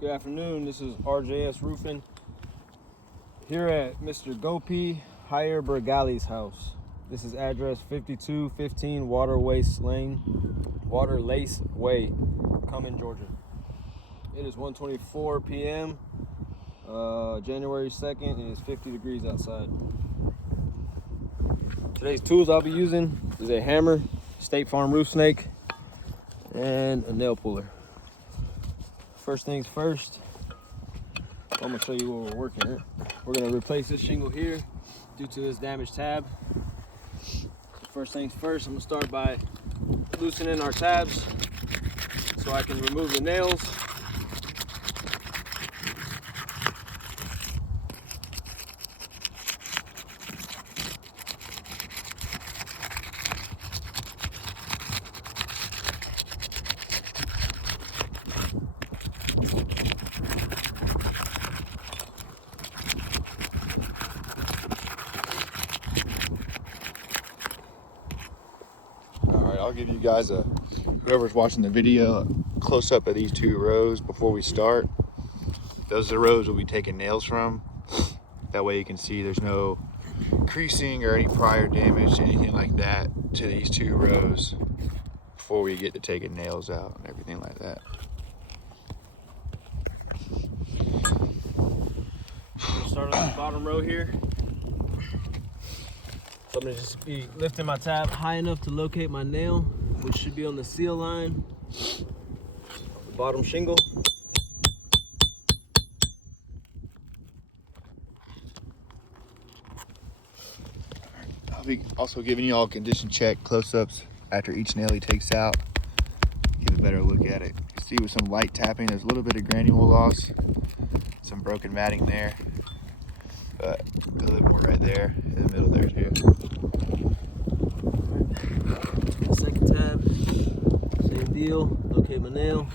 Good afternoon, this is RJS Roofing here at Mr. Gopi Hireberagali house. This is address 5215 Water Lace Way, Cumming, Georgia. It is 1:24 p.m. January 2nd, and it's 50 degrees outside. Today's tools I'll be using is a hammer, State Farm roof snake, and a nail puller. First things first, I'm gonna show you what we're working at. We're gonna replace this shingle here due to this damaged tab. First things first, I'm gonna start by loosening our tabs so I can remove the nails. Alright, I'll give you guys whoever's watching the video, a close up of these two rows before we start. Those are the rows we'll be taking nails from. That way you can see there's no creasing or any prior damage, anything like that to these two rows before we get to taking nails out and everything like that. We'll start on the bottom row here. So I'm gonna just be lifting my tab high enough to locate my nail, which should be on the seal line of the bottom shingle. I'll be also giving you all a condition check close-ups after each nail he takes out. Give a better look at it. You see with some light tapping, there's a little bit of granule loss, some broken matting there, but a little bit more right there in the middle there too. Second tab, same deal, locate my nail.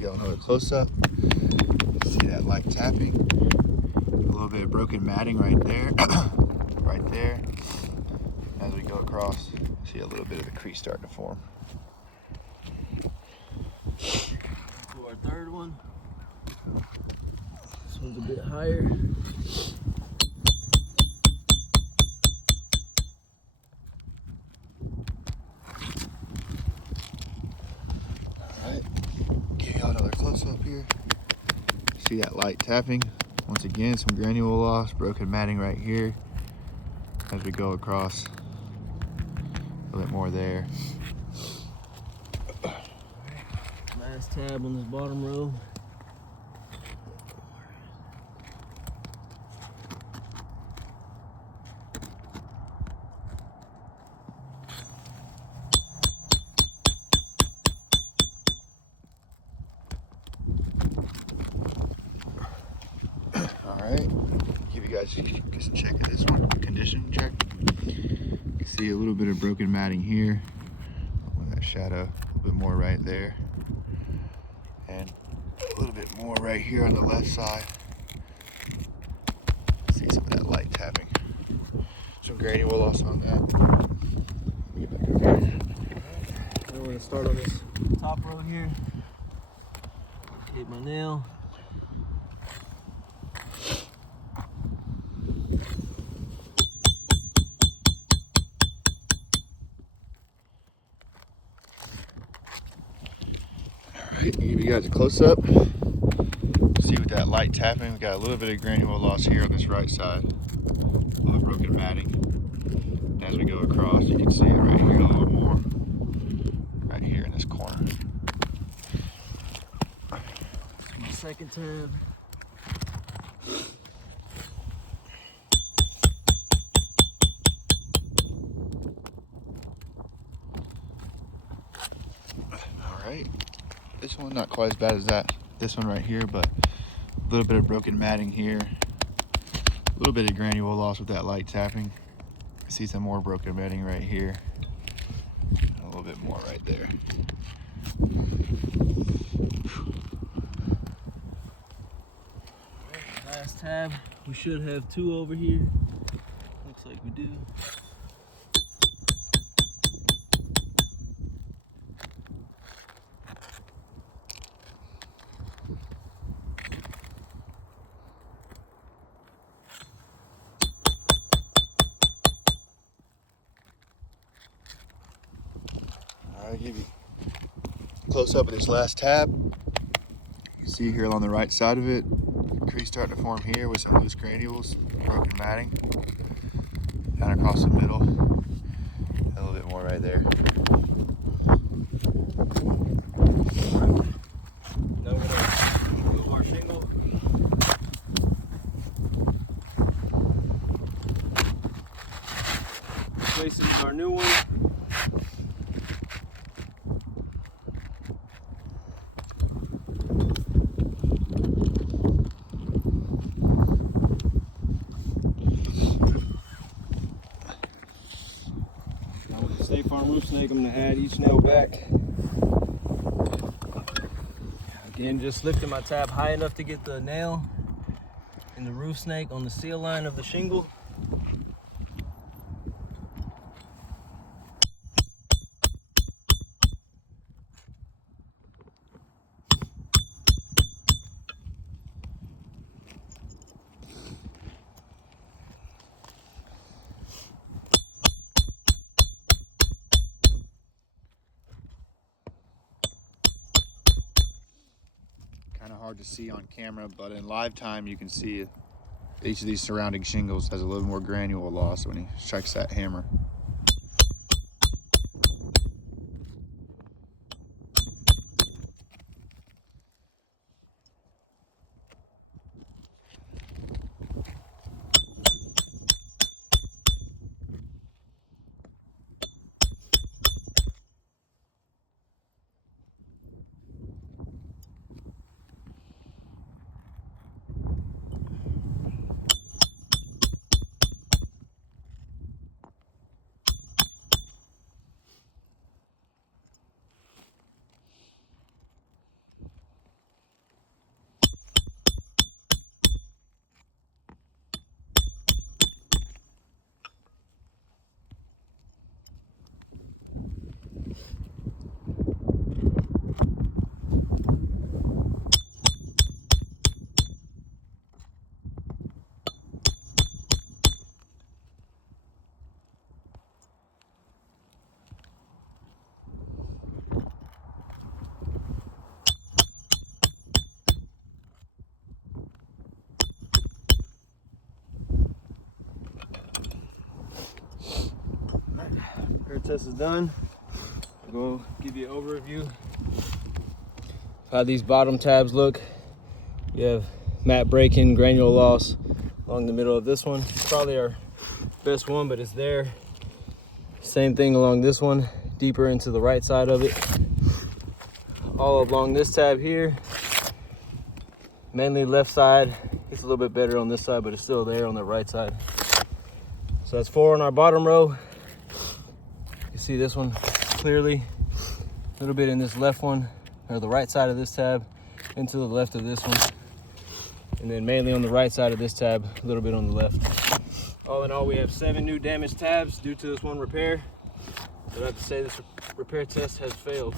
Go another close-up. See that light tapping, a little bit of broken matting right there, right there. As we go across, see a little bit of the crease starting to form. To our third one. This one's a bit higher. Alright, give you another close-up here. See that light tapping. Once again, some granule loss, broken matting right here. As we go across, a little bit more there. Last tab on this bottom row. Alright, give you guys just a check of this one, condition check. You can see a little bit of broken matting here, with that shadow, a little bit more right there, and a little bit more right here on the left side. See some of that light tapping. Some granule loss on that. Get back over here. Now we're gonna start on this top row here. Hit my nail. Alright, give you guys a close-up. See with that light tapping, we got a little bit of granule loss here on this right side. A little broken matting. And as we go across, you can see it right here a little more. Right here in this corner. That's my second tab. Alright. This one not quite as bad as this one right here, but a little bit of broken matting here. A little bit of granule loss with that light tapping. I see some more broken matting right here. And a little bit more right there. Last tab. We should have two over here. Looks like we do. I'll give you a close up of this last tab. You can see here along the right side of it, crease starting to form here with some loose granules, broken matting. Down across the middle, a little bit more right there. Now we're gonna move our shingle. Replace it with our new one. Now with the State Farm roof snake, I'm gonna add each nail back. Again, just lifting my tab high enough to get the nail in the roof snake on the seal line of the shingle. Kind of hard to see on camera, but in live time you can see each of these surrounding shingles has a little more granule loss when he strikes that hammer. Repair test is done. I'll go give you an overview of how these bottom tabs look. We have matte break-in, granule loss along the middle of this one. Probably our best one, but it's there. Same thing along this one, deeper into the right side of it. All along this tab here, mainly left side. It's a little bit better on this side, but it's still there on the right side. So that's 4 on our bottom row. You see this one clearly, a little bit in this left one, or the right side of this tab, into the left of this one. And then mainly on the right side of this tab, a little bit on the left. All in all, we have 7 new damaged tabs due to this one repair. But I have to say this repair test has failed.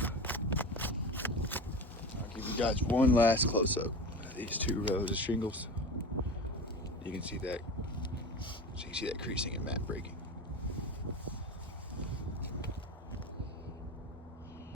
I'll give you guys one last close up of these 2 rows of shingles. You can see that, so you can see that creasing and matte breaking.